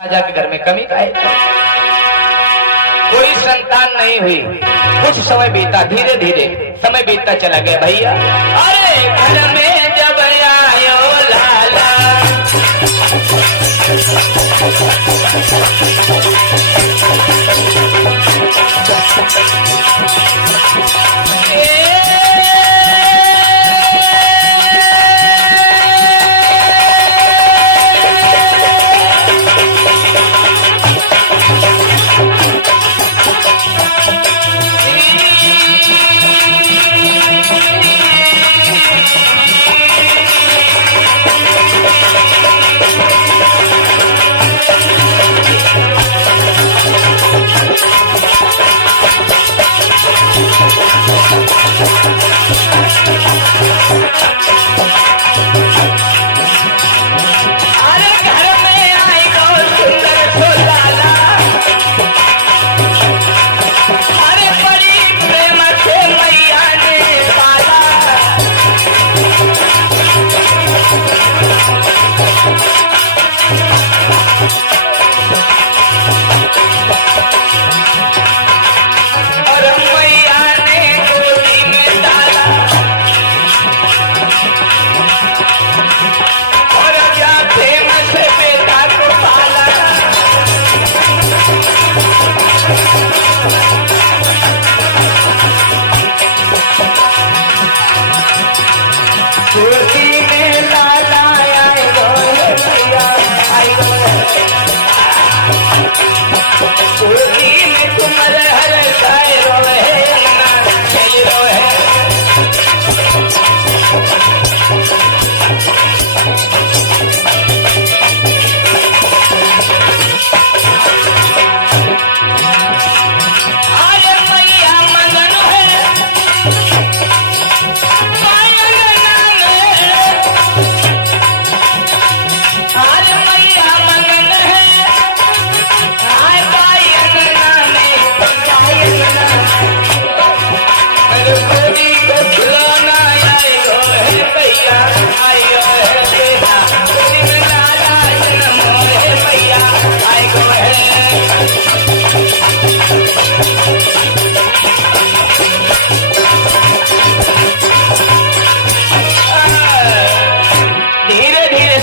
राजा के घर में कमी का है, कोई संतान नहीं हुई। कुछ समय बीता, धीरे धीरे समय बीतता चला गया भैया। अरे घर में जब आयो लाला,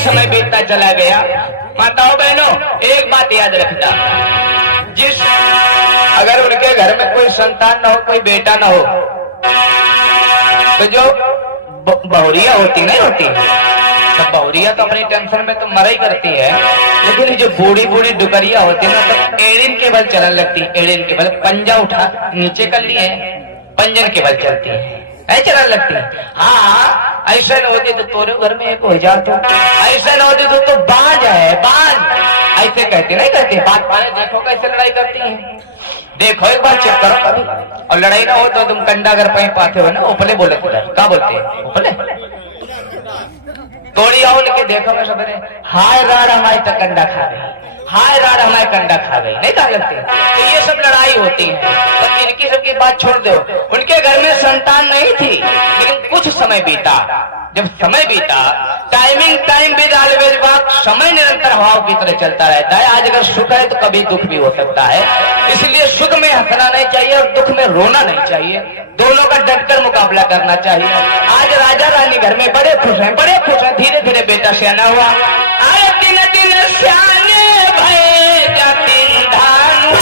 समय बीतता चला गया। माताओं बहनों, एक बात याद रखना, अगर उनके घर में कोई संतान न हो, कोई बेटा न हो, तो जो बहुरिया होती नहीं होती, तो बहुरिया तो अपनी टेंशन में तो मरा ही करती है, लेकिन जो बूढ़ी बूढ़ी डुकरिया होती है ना, तो एड़िन के बल चलन लगती, एड़िन के बल पंजा उठा नीचे कर लिए, पंजन के बल चलती है, चलन लगती है। हाँ, ऐसा न होती तो तोरे घर में एक हो जाता, ऐसा न होती तो बाज है, बाज ऐसे कहते नहीं कहते, बात माने देखो कैसे लड़ाई करती है, देखो एक बार चेक करो कभी। और लड़ाई ना हो तो तुम कंडा अगर पही पाते हो ना, उपले बोले क्या बोलते हैं, उपले तोड़ी आओ लेके देखो मैं सबने, हाय राड हमारी तो कंडा खा गई, हाय राड हमारे कंडा खा गई, नहीं कहा लगते। तो ये सब लड़ाई होती है, तो इनकी सबकी बात छोड़ दो। उनके घर में संतान नहीं थी, लेकिन कुछ समय बीता। जब समय बीता, टाइम विद ऑलवेज वक्त, समय निरंतर हवाओं की तरह चलता रहता है। आज अगर सुख है तो कभी दुख भी हो सकता है, इसलिए सुख में हंसना नहीं चाहिए और दुख में रोना नहीं चाहिए, दोनों का डटकर मुकाबला करना चाहिए। आज राजा रानी घर में बड़े खुश हैं, बड़े खुश हैं। धीरे धीरे बेटा सियाना हुआ, आए दिन दिन सियाने भये जातिन धानु,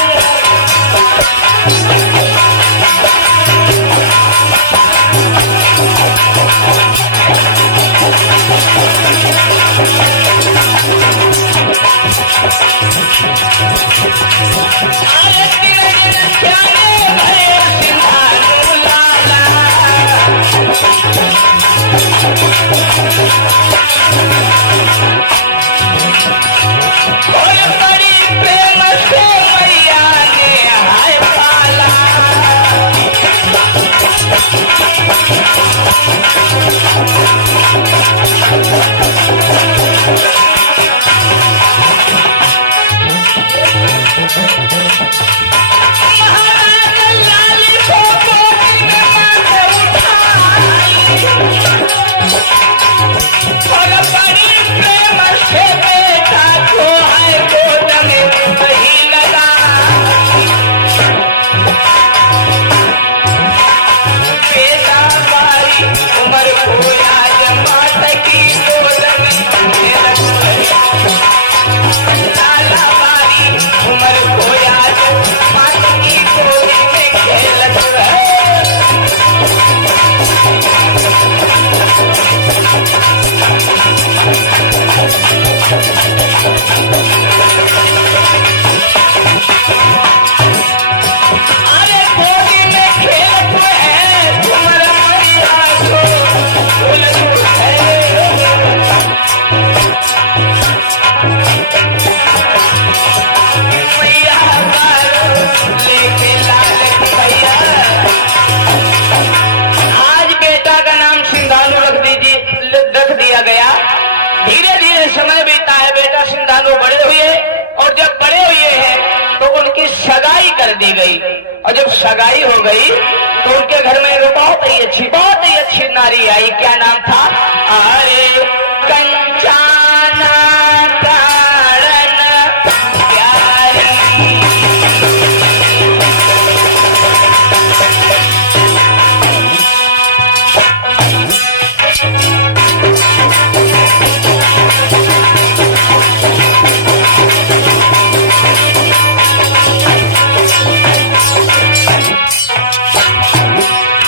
लाला बारी उम्र को याद माटी की गोदी में खेलत है। अरे गोदी में खेलत है तुम्हारा मैया को उलझू है। मैया बारो लेके लाल की भैया। आज बेटा का नाम सिंधानु रख दिया गया। धीरे धीरे समय बीता है, बेटा सिंधानु बड़े हुए और जब बड़े हुए हैं तो उनकी सगाई कर दी गई। और जब सगाई हो गई तो उनके घर में एक बहुत ही अच्छी नारी आई। क्या नाम था? अरे कंचाना कारण प्यारी।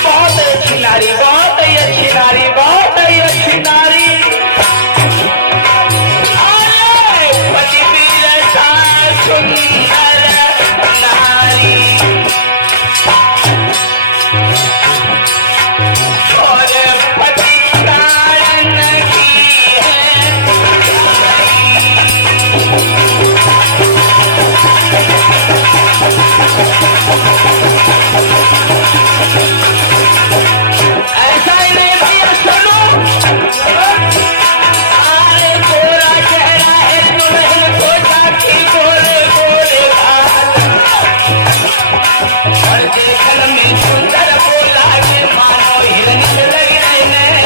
बहुत ही अच्छी नारी, बहुत ही अच्छी नारी, बहुत ही अच्छी नारी। अरे पति वीरता सुंदर नारी और पति कारण की है। ऐसा ही नहीं भैया, सुनो। अरे गोरा चेहरा है दुल्हन को साथी गोरे गोरे बाल और देखने में सुंदर बोला के मानो हिरन से लग रहे नैन।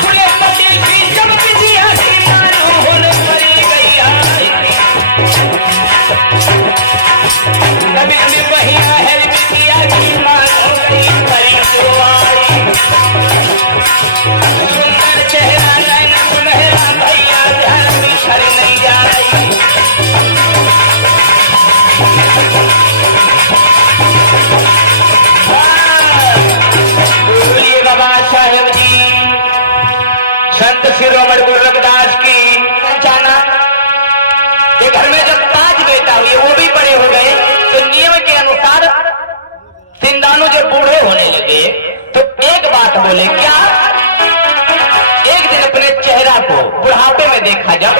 खुले पति की चमक दिया सिंधानु होने पड़ी गई आई। नबी नबी बहिया है बिटिया की मानो गई परी जो आई। सुंदर चेहरा नैन सुनहरा भैया ध्यान बिछड़ नहीं जाई। बोलिए बाबा साहेब जी, संत शिरोमणि गुरु रविदास की जाना। ये घर में जब 5 बेटा हुए, वो भी बड़े हो गए, तो नियम के अनुसार सिंधानु जब बूढ़े होने लगे तो एक बात बोले। क्या? एक दिन अपने चेहरा को बुढ़ापे में देखा जब,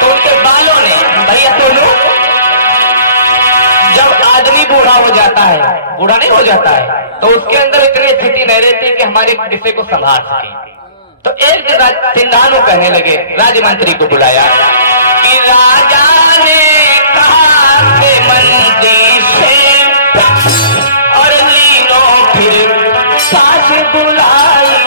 तो उनके बालों ने, भैया सुनो, जब आदमी बूढ़ा हो जाता है, बूढ़ा नहीं हो जाता है, तो उसके अंदर इतनी स्थिति नहीं रहती कि हमारे विषय को संभाल सके। तो एक दिन सिंधानु कहने लगे, राजमंत्री को बुलाया कि राजा ने कहा कि मंत्री से और लीनो फिर पास बुलाई।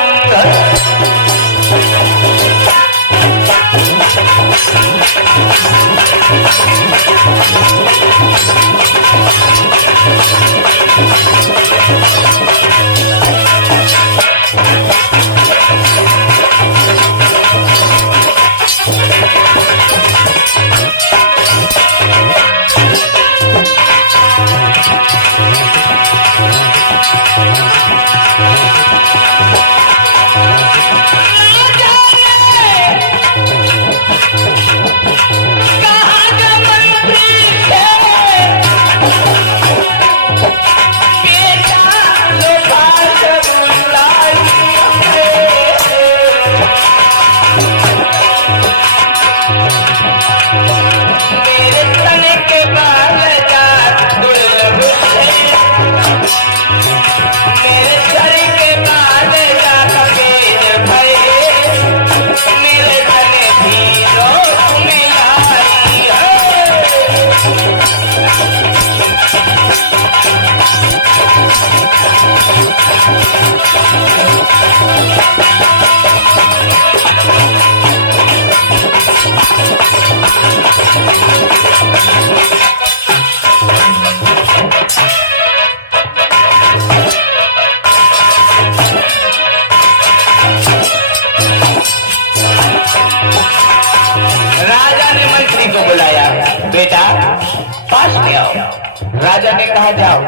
ने कहा जाओ,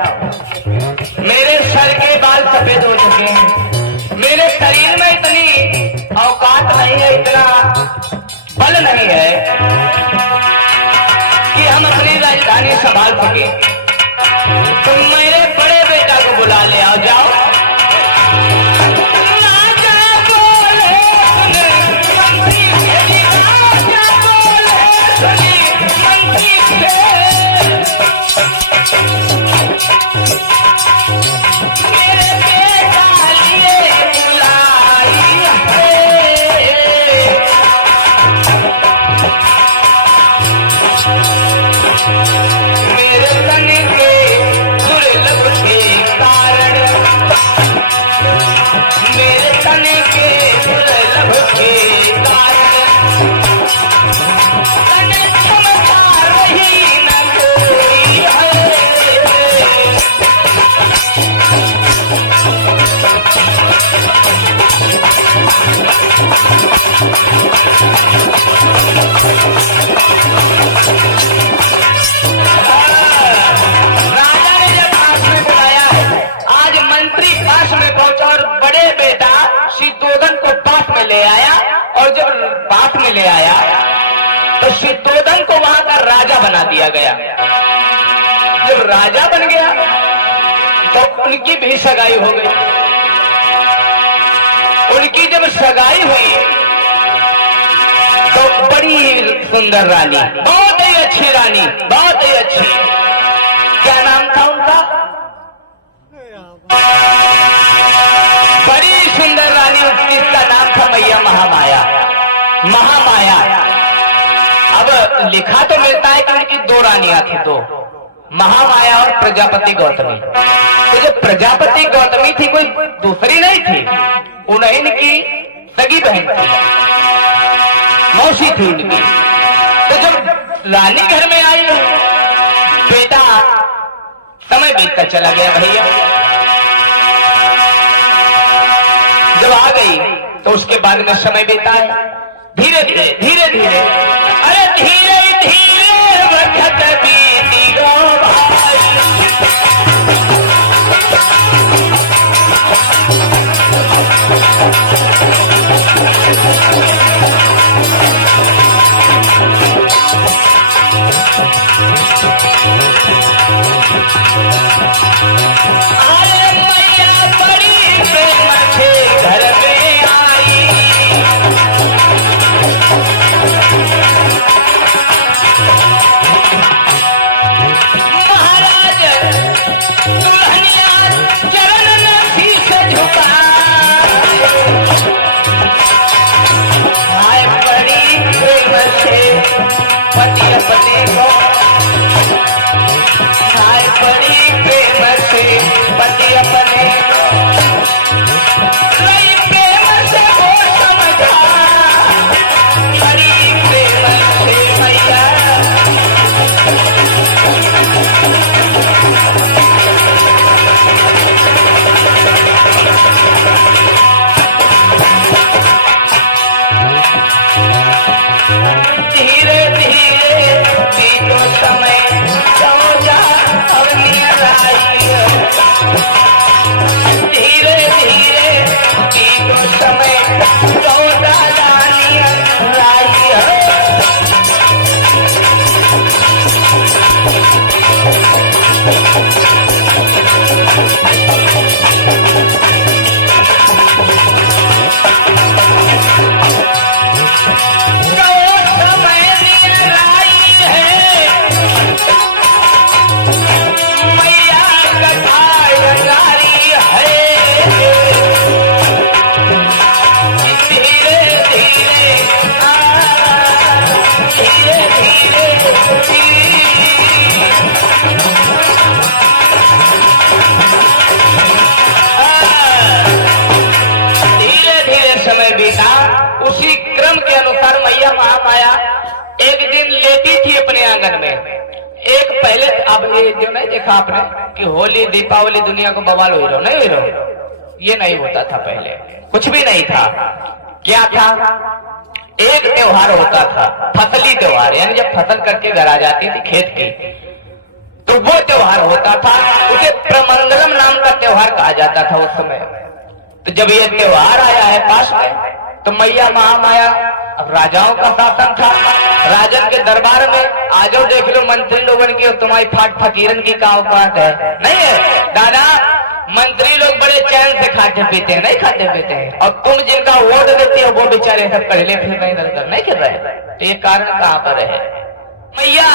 मेरे सर के बाल सफेद हो चुके हैं, मेरे शरीर में इतनी औकात नहीं है, इतना बल नहीं है कि हम अपनी राजधानी संभाल सके। तुम मेरे बड़े बेटा को बुला ले आओ, जाओ। शिवदोधन को पास में ले आया, और जब पास में ले आया तो शिवदोधन को वहां का राजा बना दिया गया। जब राजा बन गया तो उनकी भी सगाई हो गई। उनकी जब सगाई हुई तो बड़ी सुंदर रानी, बहुत ही अच्छी रानी, बहुत ही अच्छी। क्या नाम था उनका? बड़ी सुंदर रानी, उसका नाम था मैया महामाया। महामाया। अब लिखा तो मिलता है कि उनकी दो रानियां थी, तो महामाया और प्रजापति गौतमी। तो जो प्रजापति गौतमी थी कोई दूसरी नहीं थी, उन्हीं की सगी बहन थी, मौसी थी उनकी। तो जब रानी घर में आई, बेटा समय बीतता चला गया भैया। जब आ गई तो उसके बाद में समय बीता है, धीरे धीरे धीरे धीरे, अरे धीरे धीरे वक्त बीती गो भाई। अरे मैया बड़ी प्रेम से घर में आई, महाराज दुल्हनिया चरण शीश झुका, हाय बड़ी प्रेम से पति अपने को, हाय बड़ी प्रेम से पति अपने को, बड़ी प्रेम से वो समझा, बड़ी प्रेम से मैया। धीरे धीरे बीतो समय, समझा अब नियर आई। धीरे धीरे बीतो समय, समझा नियर आई। उसी क्रम के अनुसार मैया महामाया एक दिन लेटी थी अपने आंगन में। एक पहले अब ये जो नहीं देखा आपने कि होली दीपावली दुनिया को बवाल हो रहा, नहीं हो रहा, ये नहीं होता था पहले, कुछ भी नहीं था। क्या था? एक त्योहार होता था, फसली त्योहार, यानी जब फसल करके घर आ जाती थी खेत की, तो वो त्योहार होता था, उसे प्रमंगलम नाम का त्योहार कहा जाता था उस समय। तो जब ये त्योहार आया है पास में, तो मैया महामाया, अब राजाओं का शासन था, राजन के दरबार में आ जाओ, देख लो मंत्री लोगन की और तुम्हारी फाट फकीरन की का औकात है, नहीं है दादा। मंत्री लोग बड़े चैन से खाते पीते हैं, नहीं खाते पीते हैं, और तुम जिनका वोट देती हो वो बेचारे सब पहले फिर नहीं कर रहे। तो ये कारण कहाँ पर है मैया?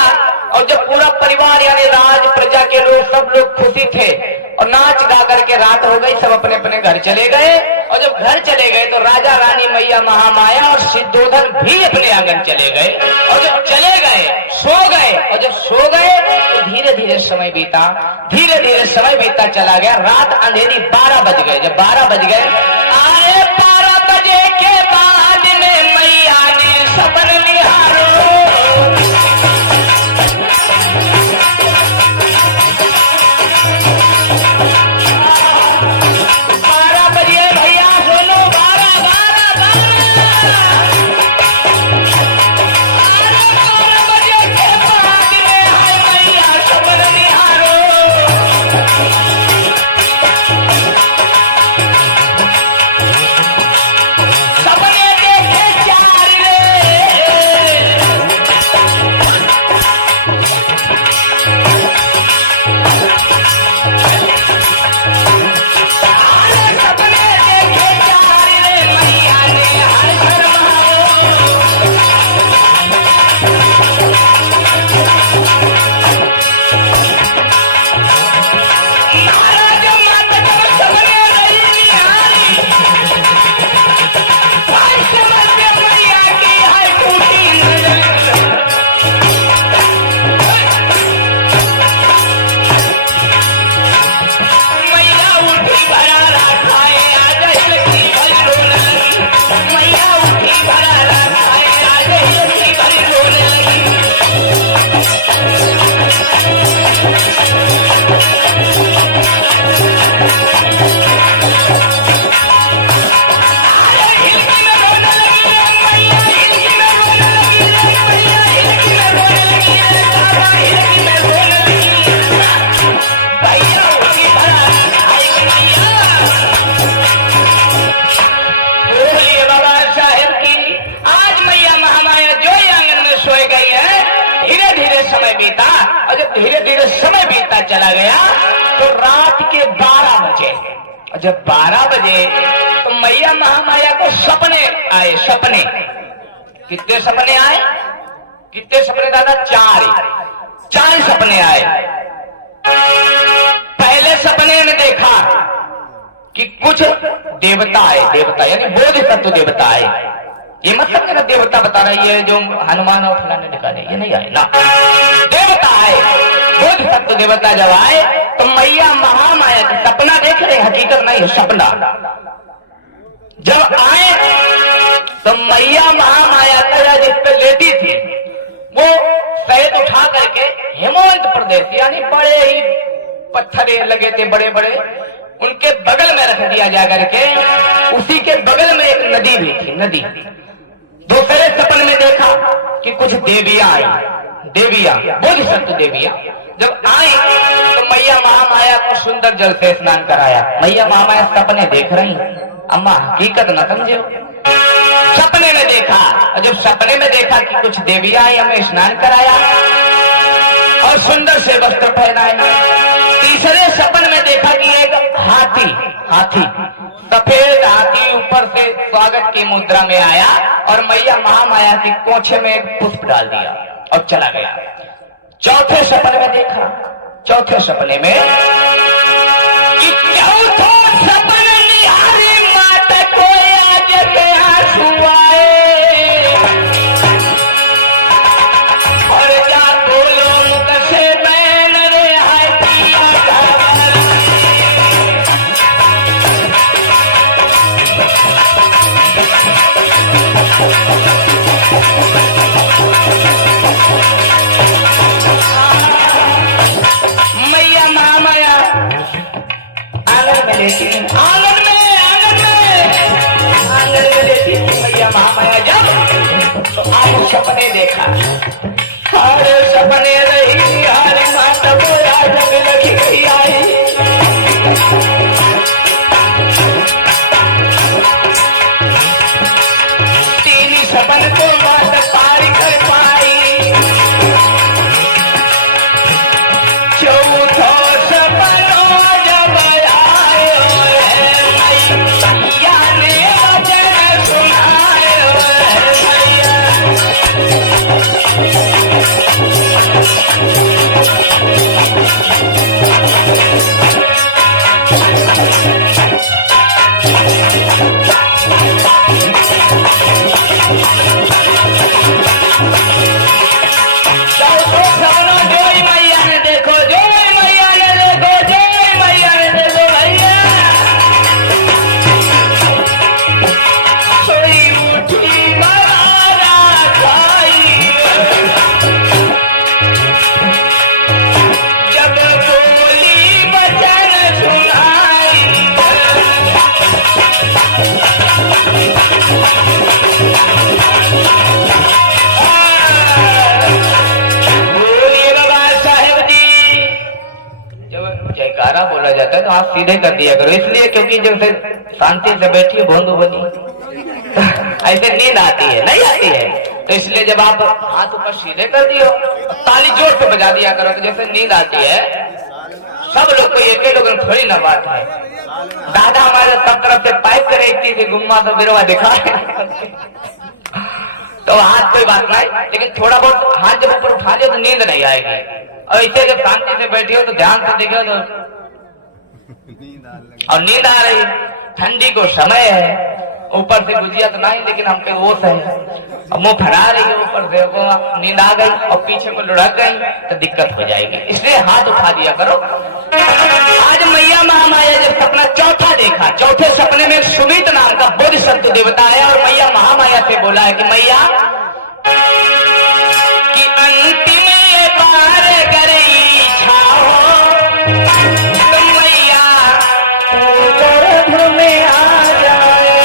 और जब पूरा परिवार यानी राज प्रजा के लोग सब लोग खुशी थे और नाच गा करके रात हो गई, सब अपने अपने घर चले गए। और जब घर चले गए तो राजा रानी मैया महामाया और सिद्धोधन भी अपने आंगन चले गए। और जब चले गए सो गए, और जब सो गए तो धीरे धीरे समय बीता, धीरे धीरे समय बीता चला गया। रात अंधेरी 12 बज गए। जब 12 बज गए, आए 12 बजे के बाद में मैया ने सपन निहारो। 12 बजे भैया सुनो, 12 बजे के बाद में हाय मैया सपन निहारो। सपने देखे चार सपने देखे चार मैया ने हर घर महाराज माता जब सपने नहीं निहारी, भाई समझ में मैया की है टूटी नजर। मैया उठी भरा खाए आज लक्ष्मी भरी रोने लगी। मैया उठी भरा खाए आज लक्ष्मी भरी रोने लगी। हिलकी में रोने लगी रे मैया, हिलकी में रोने लगी रे मैया, हिलकी में रोने लगी रे बाबा, हिलकी में रोने लगी। भैया उठी भरा खाए मैया। बोलिए बाबा साहेब की। आज मैया महामाया जो ही आंगन में सोए गई है। धीरे धीरे समय बीता, और जब धीरे धीरे समय बीता चला गया तो रात के 12 बजे, और जब 12 बजे तो मैया महामाया को सपने आए। सपने कितने सपने आए? कितने सपने दादा? 4 सपने आए। पहले सपने में देखा कि कुछ देवता आए, देवता यानी बोधिसत्व देवता आए। ये मतलब मेरा देवता बता रहा है ये जो हनुमान और फलाने निकाले, ये नहीं आए ना, देवता आए। बोधिसत्व देवता जब आए तो मैया महामाया की सपना देख रहे, हकीकत नहीं है सपना। जब आए तो मैया महामाया का जिस पे लेटी थी वो शहद उठा करके हेमंत प्रदेश यानी बड़े ही पत्थर लगे थे बड़े बड़े, उनके बगल में रख दिया जा करके। उसी के बगल में एक नदी भी थी, नदी। दूसरे सपन में देखा कि कुछ देवियां आई, देवियां बोधिसत्व देवियां जब आई तो मैया महामाया को सुंदर जल से स्नान कराया। मैया महामाया सपने देख रही, अम्मा हकीकत न समझे। सपने में देखा, और जब सपने में देखा कि कुछ देवियां आई, हमें स्नान कराया और सुंदर से वस्त्र पहनाए। तीसरे सपन में देखा कि एक हाथी, हाथी सफेद हाथी ऊपर से स्वागत की मुद्रा में आया और मैया महामाया की कोंछे में एक पुष्प डाल दिया और चला गया। चौथे सपने में देखा, चौथे सपने में कि चौथा सपन निहारी माता को आज के आंसू आए और क्या बोलो मुख से बैन रे हाय पिया मैया महामाया आंगन में लेती, आंगन में लेती मैया महामाया। जब तो आज सपने देखा हर सपने रही हर माता बोया जब लगी आई। तीन सपन को बात पार कर पाई। चौथो सपनों जब आयो मैया ने वचन सुनायो मैया। जयकारा बोला जाता है तो आप सीधे कर दिया करो, इसलिए क्योंकि जब से शांति से बैठी भोंदू बनी ऐसे नींद आती है, नहीं आती है, तो इसलिए जब आप हाथ ऊपर सीधे कर दियो ताली जोर से बजा दिया करो तो जैसे नींद आती है। सब लोग को एक ही लोगों थोड़ी ना बात है। दादा हमारे सब तरफ से पाइप करे एक चीज गुम्मा तो बिरवा दिखा तो हाथ कोई बात नहीं, लेकिन थोड़ा बहुत हाथ जब ऊपर उठा दिया तो नींद नहीं आएगी। और इसे जब शांति से बैठी हो तो ध्यान से देखो तो और नींद आ रही। ठंडी को समय है, ऊपर से गुजिया तो नहीं लेकिन हम पे ओस है, अब मुंह फड़ा रही है ऊपर से, नींद आ गई और पीछे को लुढ़क गई तो दिक्कत हो जाएगी, इसलिए हाथ उठा दिया करो। आज मैया महामाया जब सपना चौथा देखा, चौथे सपने में सुमित नाम का बोधिसत्व देवता आया और मैया महामाया से बोला है कि मैया कि अंतिम बार करे इच्छा हो तो मैया गर्भ में आ जाए।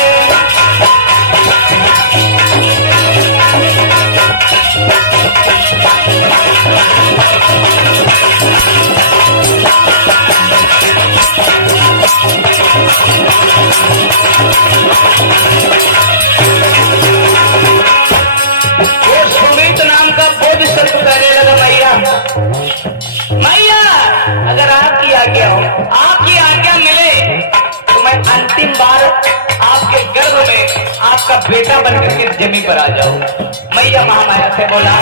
मैया अगर आपकी आज्ञा हो, आपकी आज्ञा मिले तो मैं अंतिम बार आपके गर्भ में आपका बेटा बनकर के जमीन पर आ जाऊं। मैया महामाया से बोला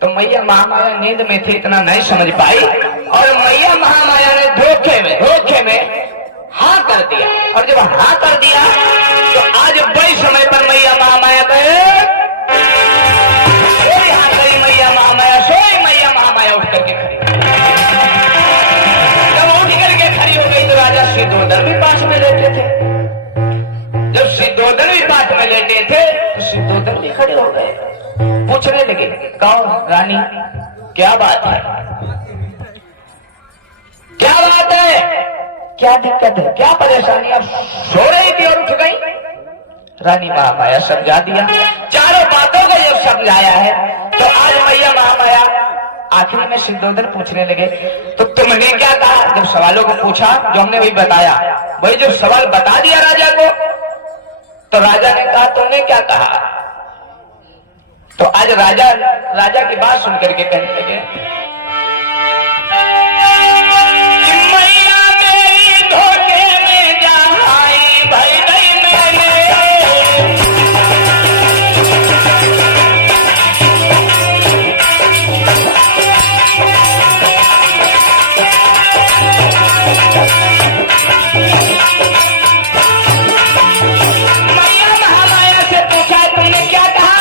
तो मैया महामाया नींद में थी, इतना नहीं समझ पाई और मैया महामाया ने धोखे में हाँ कर दिया। और जब हाँ कर दिया तो आज बड़े समय पर मैया महामाया गए हाँ गई मैया महामाया, सोई मैया महामाया उठ करके खड़ी। जब उठ करके खड़ी हो गई तो राजा सिद्धोधन भी पास में लेटे थे। जब सिद्धोधन भी पास में लेटे थे तो सिद्धोधन भी खड़े हो गए, पूछने लगे कौन रानी क्या बात है, क्या बात है, क्या दिक्कत है, क्या परेशानी, आप सो रही थी और उठ गई। रानी महामाया समझा दिया। चारों बातों को जब समझाया है तो आज मैया महामाया आखिरी में सिद्धोधन पूछने लगे तो तुमने क्या कहा। जब सवालों को पूछा जो हमने वही बताया, वही जब सवाल बता दिया राजा को तो राजा ने कहा तुमने क्या कहा। तो आज राजा की बात सुनकर के कहने लगे मैया मेरी धोखे में जाई भाई नहीं मैंने। मैया महामाया से पूछा तुमने क्या कहा।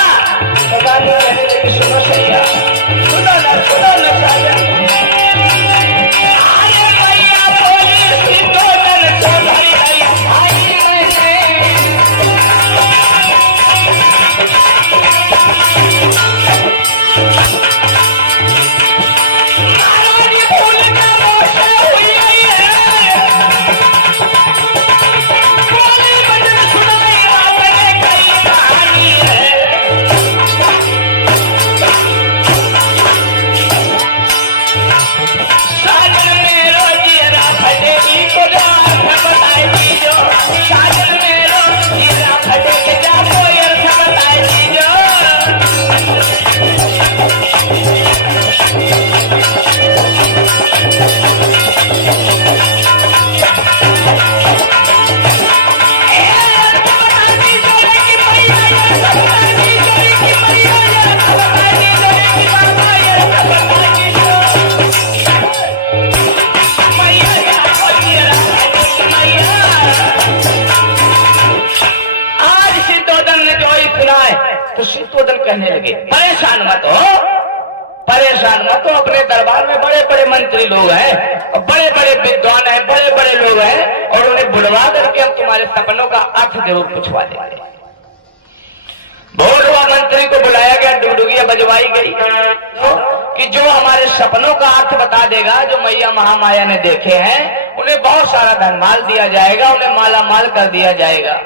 सुनो सैया, सुनो न राजा। अरे मैया बोली सिद्धोधन चौधरी भाई मैंने। महाराज भूल का मोशा हुई है, बोली बजन सुनाई आपने कई कहानी है। साजन मेरो जीरा फटेगी तो अर्थ बताए दीजो, साजन मेरो जीरा फटेगी जा कोई अर्थ बताए दीजो। तो सिद्धोधन कहने लगे परेशान मत हो, अपने दरबार में बड़े बड़े मंत्री लोग हैं और बड़े बड़े विद्वान हैं, बड़े बड़े लोग हैं और उन्हें बुलवा करके हम तुम्हारे सपनों का अर्थ जरूर पूछवा देंगे। बहुत हुआ, मंत्री को बुलाया गया, डुगडुगिया बजवाई गई कि जो हमारे सपनों का अर्थ बता देगा, जो मैया महामाया ने देखे हैं, उन्हें बहुत सारा धनमाल दिया जाएगा, उन्हें माला माल कर दिया जाएगा।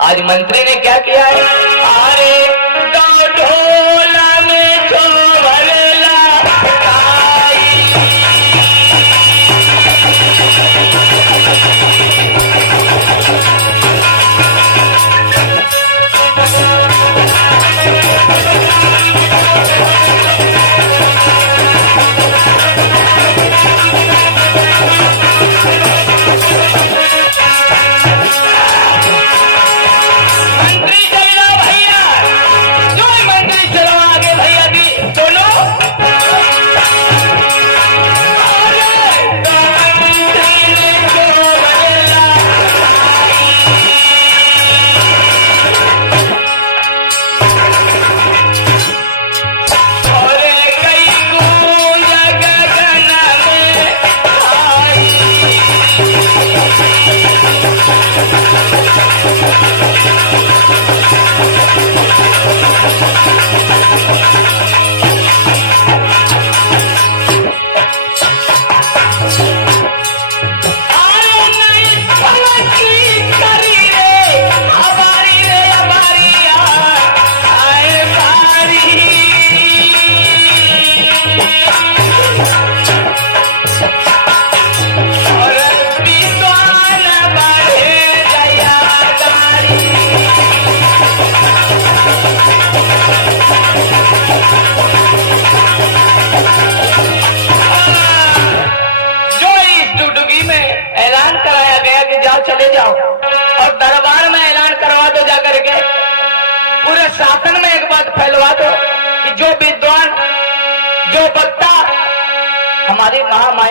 आज मंत्री ने क्या किया है, अरे ढोला में भरेला चले जाओ और दरबार में ऐलान करवा दो जाकर के, पूरे शासन में एक बात फैलवा दो कि जो विद्वान, जो वक्ता हमारी महामाया